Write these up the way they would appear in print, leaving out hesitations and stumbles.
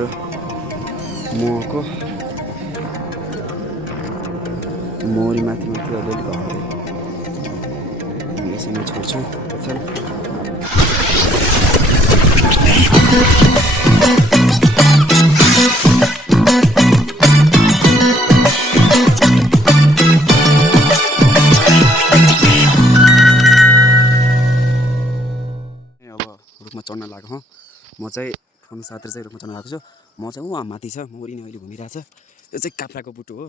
हाम्रो महको मौरी माथि अलिअलि घट्दै यसैमा छोड्छौँ। चल अब रुखमा चढ्न लाग्यो। म चाहिँ फोन साथीले चाहिँ रुखमा चढ्न गएको छु। म चाहिँ उहाँ माथि छ, मौरी नै अहिले घुमिरहेछ। यो चाहिँ काप्राको बुटो हो,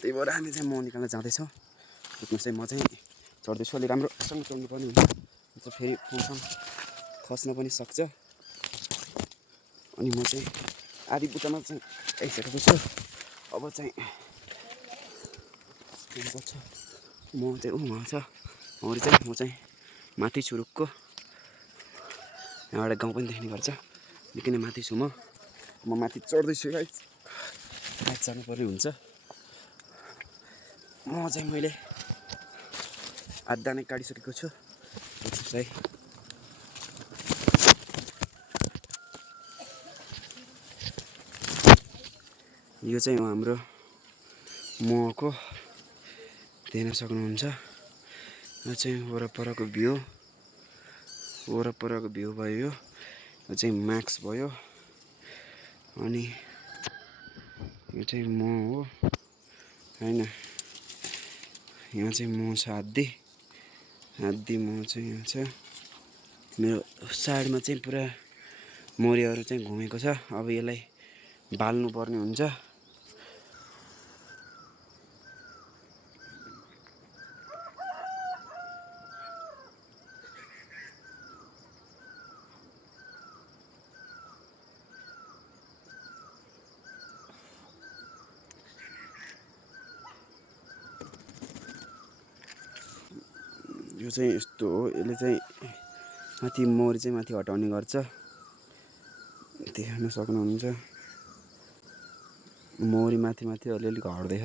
त्यही भएर हामी चाहिँ मौ निकाल्न जाँदैछौँ। रुखमा चाहिँ म चाहिँ चढ्दैछु। अलि राम्रोसँग चढ्नुपर्ने हुन्छ, फेरि फोनसँग खस्न पनि सक्छ। अनि म चाहिँ आधी बुट्टामा चाहिँ आइसकेको छु। अब चाहिँ म चाहिँ उहाँ छ मौरी चाहिँ, म चाहिँ माथि छु रुखको। यहाँबाट गाउँ पनि देख्ने गर्छ। निकै नै माथि छु म माथि चढ्दैछु। गाइस जानुपर्ने हुन्छ। मैले आधा नै काटिसकेको छु। चाहिँ यो चाहिँ हाम्रो महको देख्न सक्नुहुन्छ। यो चाहिँ वरपरको भ्यू भयो। यो चाहिँ म्याक्स भयो। अनि यो चाहिँ म हो हैन। यहाँ चाहिँ म छ, आधी म चाहिँ यहाँ छ। मेरो साइडमा चाहिँ पुरा मौरीहरू चाहिँ घुमेको छ। अब यसलाई बाल्नु पर्ने हुन्छ। यो चाहिँ यस्तो हो, यसले चाहिँ माथि मौरी चाहिँ माथि हटाउने गर्छ। देख्न सक्नुहुन्छ मौरी माथि अलिअलि घट्दैछ।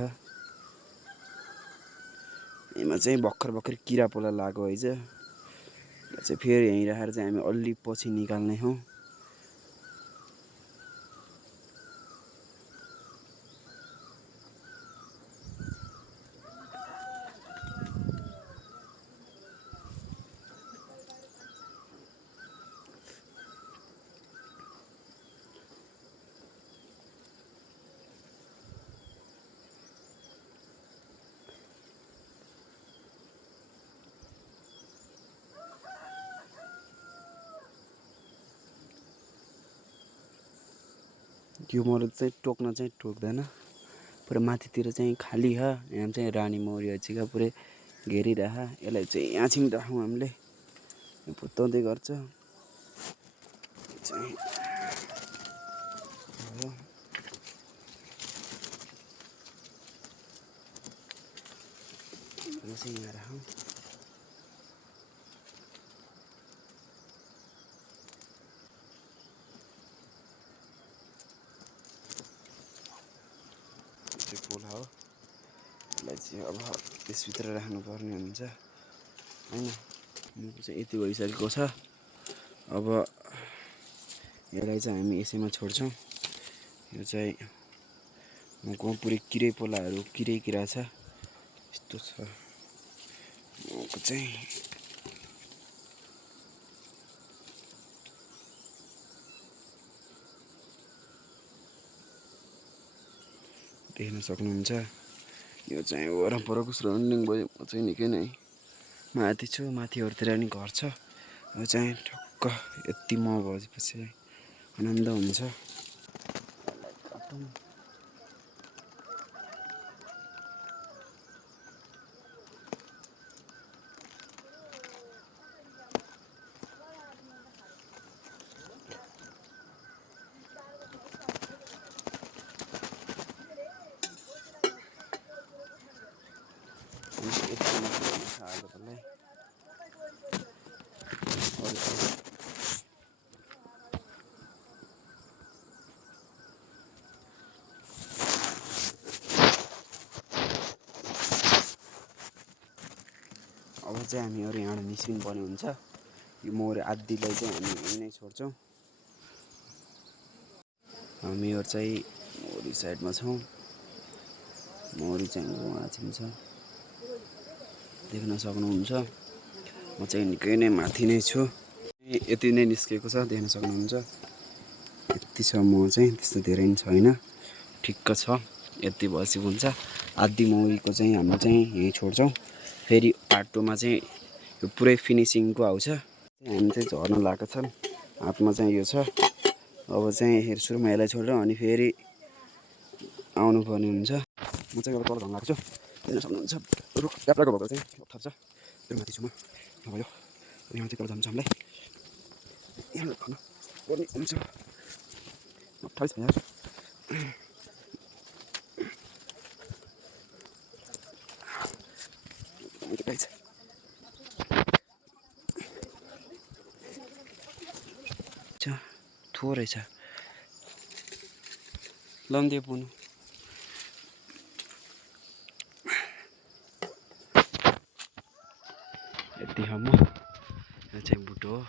यसमा चाहिँ भर्खर किरा पोला लाग्यो है चाहिँ फेरि यहीँ राखेर चाहिँ हामी अलि पछि निकाल्ने हौँ। यो मौरी चाहिँ टोक्न चाहिँ टोक्दैन। पुरा माथितिर चाहिँ खाली छ। यहाँ चाहिँ रानी मौरी छिका पुरै घेरिरह। यसलाई चाहिँ यहाँ छिमराखौँ हामीले, भुत्ताउँदै गर्छ चाहिँ। यहाँ राखौँ। पोला हो, यसलाई चाहिँ अब त्यसभित्र राख्नुपर्ने हुन्छ हैन। म चाहिँ यति भइसकेको छ। अब यसलाई चाहिँ हामी यसैमा छोड्छौँ। यो चाहिँ मको पुरै किरै पोलाहरू किरा छ, यस्तो छ मको चाहिँ। देख्न सक्नुहुन्छ यो चाहिँ वरपरको सराउन्डिङ भयो। म चाहिँ निकै नै माथि छु, माथिहरूतिर नि घर छ। यो चाहिँ ठक्क यति म भएपछि आनन्द हुन्छ। अब चाहिँ हामीहरू यहाँबाट निस्किनु पर्ने हुन्छ। यो मौरी आधीलाई चाहिँ हामी यहीँ नै छोड्छौँ। हामीहरू चाहिँ मौरी साइडमा छौँ। मौरी चाहिँ उहाँ छ, देख्न सक्नुहुन्छ। म चाहिँ निकै नै माथि नै छु। यति नै निस्केको छ, देख्न सक्नुहुन्छ। यति छ, म चाहिँ त्यस्तो धेरै पनि छैन, ठिक्क छ। यति भएपछि हुन्छ। आधी मौरीको चाहिँ हामी चाहिँ यहीँ छोड्छौँ। फेरि पार्ट 2 मा चाहिँ यो पुरै फिनिसिङको आउँछ। हामी चाहिँ झर्न लागेको छन्। हातमा चाहिँ यो छ। अब चाहिँ सुरुमा यसलाई छोडेर अनि फेरि आउनुपर्ने हुन्छ। म चाहिँ एउटा तल झर्न लागेको छु, देख्न सक्नुहुन्छ। रुख यात्राको भएको चाहिँ अप्ठ्यारो छ। त्यो माथि छु म। अब यो यहाँ चाहिँ तल झर्नु छ हामीलाई। यहाँ खर्न पर्ने हुन्छ। 28 भयो यार। थोरै छ लम्दे पुनु। यति हम यो चाहिँ बुटो हो।